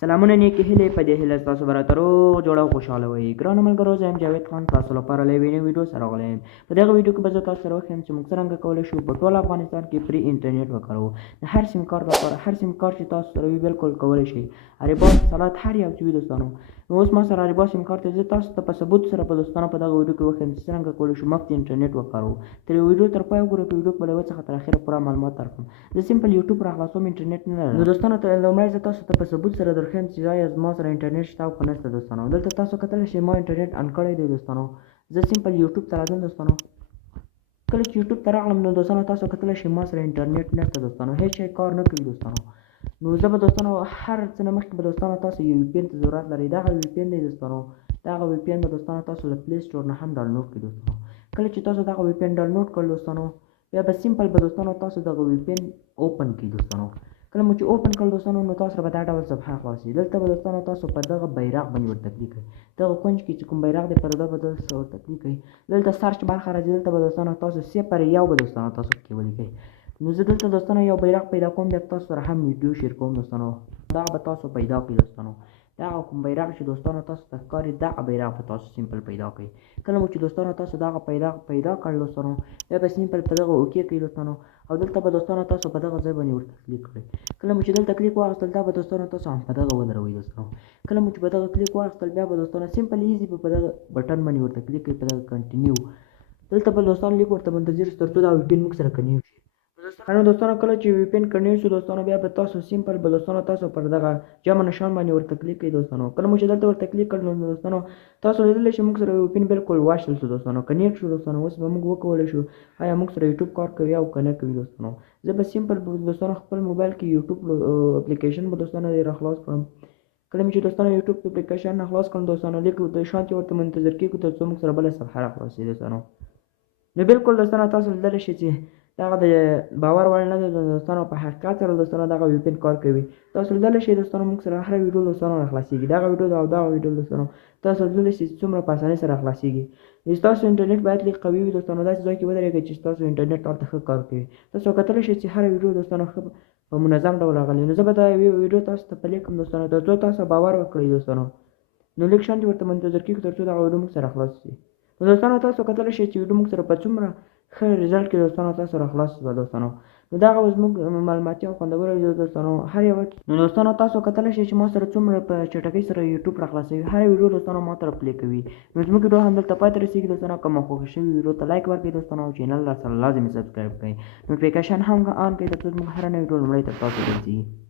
سلامونه نیکې هیلې په دې هیله ستاسو به راته روغ جوړ او خوشحاله وئ. ګرانو ملګرو، زه یم جاوید خان، تاسو لپاره له یوې نوې ویډیو سره راغلی یم. په دغه ویډیو کې به زه تاسو سره وښیم چې موږ څرنګه کولی شو په ټول افغانستان کې فري انټرنیټ وکاروو. د هر سیم کارت لپاره هر سیم کارت چې تاسو سره وي بالکل کولی شئ. اریبا اتصالات هر یو چې وي دوستانو. نو اوس ما سره اریبا سیم کارت دی. زه تاسو ته په ثبوت سره په دوستانو په دغه ویډیو کې وښیم چې څرنګه کولی شو مفت انټرنیټ وکاروو. تر ویډیو تر پایه وګورئ. په ویډیو کې به له یو څخه تر اخره پوره معلومات درکړم. زه سمپل یوټیوب راخلاصوم، انټرنیټ نه لرم. نو دوستانو لومړی زه تاسو ته په ثبوت سره درښیم چې آیا زما سره انټرنیټ شته او که نشته دوستانو. دلته تاسو کتلی شئ ما انټرنیټ آن کړی دی دوستانو. زه سمپل یوټیوب ته راځم دوستانو. کله چې یوټیوب ته راغلم نو دوستانو تاسو کتلی شئ ما سره انټرنیټ نشته دوستانو، هېڅ شی کار نه کوي دوستانو. نو زه به دوستانو هر څه نه مخکې به دوستانو تاسو یو وی پي این ته ضرورت لرئ. دغه وی پي این دی دوستانو. دغه وی پي این به دوستانو تاسو له پلی سټور نه هم ډاونلوډ کړئ دوستانو. کله چې تاسو دغه وی پي این ډاونلوډ کړل دوستانو، بیا به سمپل به دوستانو تاسو دغه وی پي این اوپن کړئ دوستانو. کله مو چې اوپن کړل دوستانو نو تاسو به دا ډول صفحه خلاصي. دلته به دوستانو تاسو په دغه بیرغ باندې ورته کلیک کړئ. دغه کونج کې چې کوم بیرغ دی پر ده به دلته ورته کلیک کړئ. دلته سرچ برخه راځي. دلته به دوستانو تاسو 0 به دوستانو تاسو کې ولیکئ. نو زه دلته دوستانو یو بیرغ پیدا کوم، بیا تاسو سره هم ویډیو شیر کوم دوستانو. دغه به تاسو پیدا کړئ دوستانو. دغه کوم بیرغ چې دوستانو تاسو ته ښکاري دغه بیرغ به تاسو سمپل پیدا کړئ. کله مو چې دوستانو تاسو دغه بیرغ پیدا کړل دوستانو، بیا به سمپل په دغه اوکې کړئ دوستانو. او دلته به دوستانو تاسو په دغه ځای باندې ورته کلیک کړئ. کله مو چې دلته کلیک واخیستل دا به دوستانو تاسو هم په دغه ودروئ دوستانو. کله مو چې په دغه کلیک واخیستل بیا به دوستانو سمپل ایزي په دغه بټن باندې ورته کلیک کړئ، په دغه کنټینیو. دلته به دوستانو لیک ورته منتظر اوسئ تر څو دا وی پي این موږ سره کنیو شي. نو دوستانو کله چې وی پي این کنیو شو دوستانو، بیا به تاسو سمپل به دوستانو تاسو پر دغه جمع نشان باندې ورته کلیک کړئ دوستانو. کله مو چې دلته ورته کلیک کړل نو دوستانو تاسو لیدلی شئ موږ سره وی پي این بالکل واشل شو دوستانو، کنیکټ شو دوستانو. اوس به موږ وکولی شو آیا موږ سره یوټیوب کار کوي او که نه کوي دوستانو. زه به سمپل دوستانو خپل موبایل کې یوټیوب اپلیکیشن به دوستانو راخلاص کړم. کله مې چې دوستانو یوټیوب اپلیکیشن راخلاص کړم دوستانو، لیک د شانتي ورته منتظر کېږو تر څو موږ سره بله صفحه راخلاصي دوستانو. نو بالکل دوستانو تاسو لیدلی شئ چې دغه د باور وړ نه دی دوستانو. په حقیقت سره دوستانو دغه وی پي این کار کوي. تاسو لیدلی شئ دوستانو موږ سره هره ویډیو دوستانو راخلاصېږي. دغه ویډیو او دغه ویډیو دوستانو تاسو لیدلی شئ چې څومره په اسانۍ سره خلاصېږي. ستاسو انټرنیټ باید لږ قوي وي دوستانو. داسې ځای کې ودرېږئ چې ستاسو انټرنیټ هلته ښه کار کوي. تاسو کتلی شئ چې هره ویډیو دوستانو ښه په منظم ډول راغلې. نو زه به دا ویډیو تاسو ته په لیکم دوستانو تر څو تاسو باور وکړئ دوستانو. نو لږ شانتې ورته منتظر کېږو تر څو دغه ویډیو موږ سره خلاص شي. نو دوستانو تاسو کتلی شئ چې ویډیو موږ سره په څومره ښه رزلټ کې دوستانو تاسو راخلاص شوه دوستانو. نو دغه زموږ معلوماتي او خوندوره ویډیو دوستانو هر یوه. نو دوستانو تاسو کتلی شئ چې ما سره څومره په چټکۍ سره یوټیوب راخلاصوي. هره ویډیو دوستانو ما ته پلی کوي. نو زموږ ویډیو همدلته پای ته رسېږي دوستانو. که مو خوښه شوې ویډیو ته لایک ورکړئ دوستانو او چینل را سره لازمي سبسکرایب کړئ. نوټیفیکیشن هم آن کړئ تر څو زموږ هره نوې ویډیو لومړی تر تاسو ورسېږي.